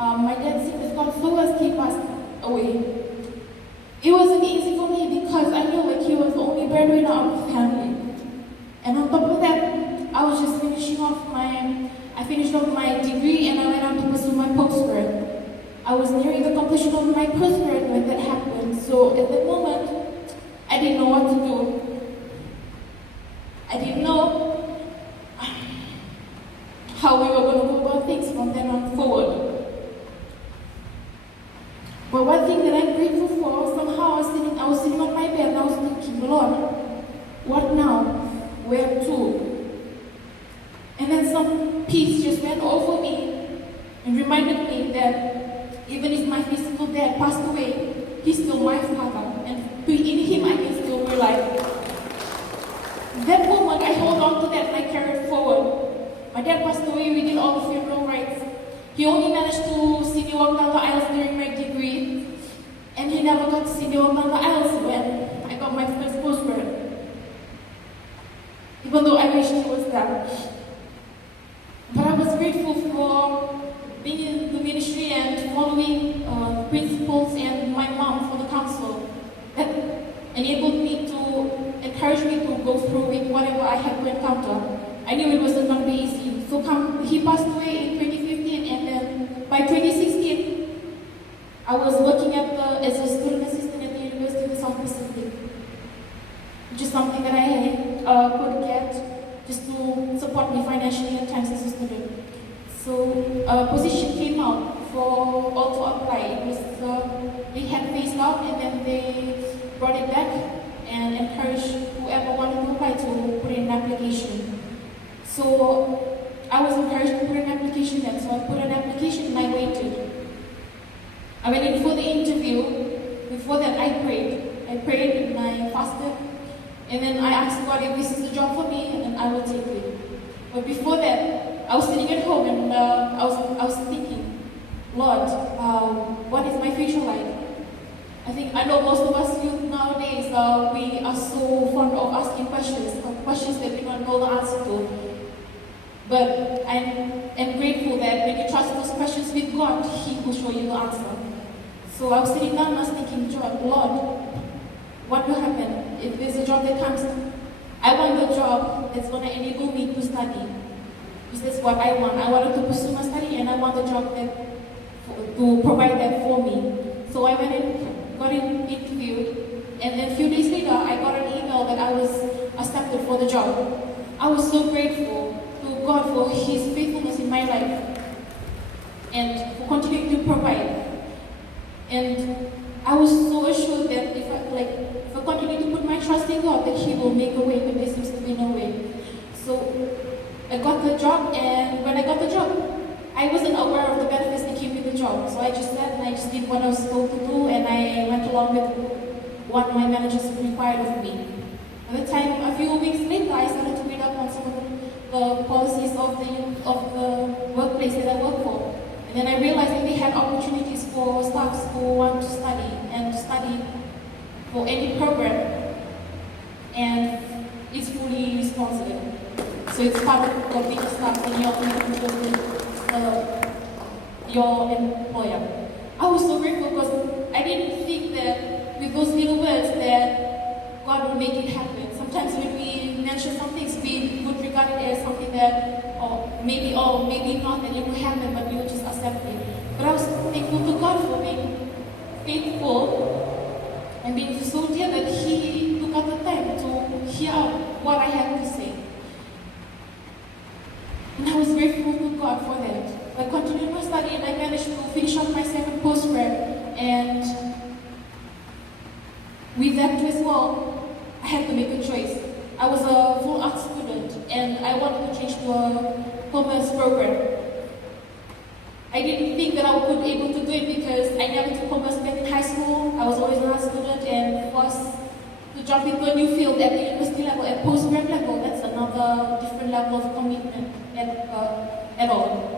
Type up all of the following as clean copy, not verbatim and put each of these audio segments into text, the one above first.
my dad's sickness control was he passed away. It wasn't easy for me because I knew like he was the only breadwinner of the family. And on top of that, I was just I finished off my degree and I went on to pursue my postgrad. I was nearing the completion of my postgrad when that happened. So at that moment, I didn't know what to do. I didn't know how we were going to go about things from then on forward. But one thing that I'm grateful for, somehow I was sitting on my bed and I was thinking, Lord, what now? Where to? And then some peace just went over me and reminded me that even if my physical dad passed away, he's still my father. And in him, I can still be alive. That moment, I hold on to that and I carried forward. My dad passed away, we did all the funeral rites. He only managed to see me walk down the aisles during my degree, and he never got to see me walk down the aisles when I got my first postgrad. Even though I wish he was there. But I was grateful for being in the ministry and following principles and my mom for the counsel that enabled me to encourage me to go through with whatever I had to encounter. I knew it wasn't going to be easy. So he passed away in 2015, and then by 2016, I was working as a student assistant at the University of the South Pacific, which is something that I could get just to support me financially at times as a student. So a position came out for all to apply. It was they had phased out, and then they brought it back and encouraged whoever wanted to apply to put in an application. So I was encouraged to put an application in, so I put an application and I waited. I went in for the interview. Before that, I prayed and I fasted, and then I asked God if this is the job for me, and I will take it. But before that, I was sitting at home and I was thinking, Lord, what is my future like? I know most of us youth nowadays, we are so fond of asking questions that we don't know the answer to. But I'm grateful that when you trust those questions with God, He will show you the answer. So I was sitting down and I was thinking, Lord, what will happen if there's a job that comes? I want the job that's going to enable me to study. Because that's what I want. I wanted to pursue my study and I want the job to provide that for me. So I went and got interviewed, and then a few days later, I got an email that I was accepted for the job. I was so grateful to God for His faithfulness in my life and for continuing to provide. And I was so assured that if I continue to put my trust in God, that He will make a way when there seems to be no way. So I got the job, and when I got the job, I wasn't aware of the benefits that came with the job. So I just sat and I just did what I was told to do, and I went along with what my managers required of me. At the time, a few weeks later, I started to read up on some of the policies of the workplace that I work for. And then I realized that they had opportunities for staffs who want to study for any program, and it's fully sponsored. So it's part of being a staff and you're connected with your employer. I was so grateful because I didn't think that with those little words that God would make it happen. Sometimes when we mention some things, we would regard it as something that, maybe not, that it will happen, but we will just accept it. But I was thankful to God for being faithful and being so dear that He took out the time to hear what I had to say. And I was grateful to God for that. I continued my study and I managed to finish up my second postgrad. And with that as well, I had to make a choice. I was a full arts student and I wanted to change to a commerce program. I didn't think that I would be able to do it because I never took commerce back in high school. I was always an arts student, and forced to jump into a new field at the university level, at postgrad level. That's another different level of commitment at all.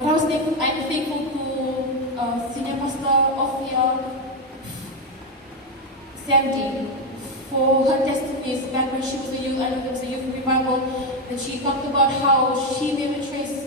But I'm thankful to Senior Pastor Ophia Sandy for her testimonies back when she was a youth. I know there was a youth revival, and she talked about how she made a choice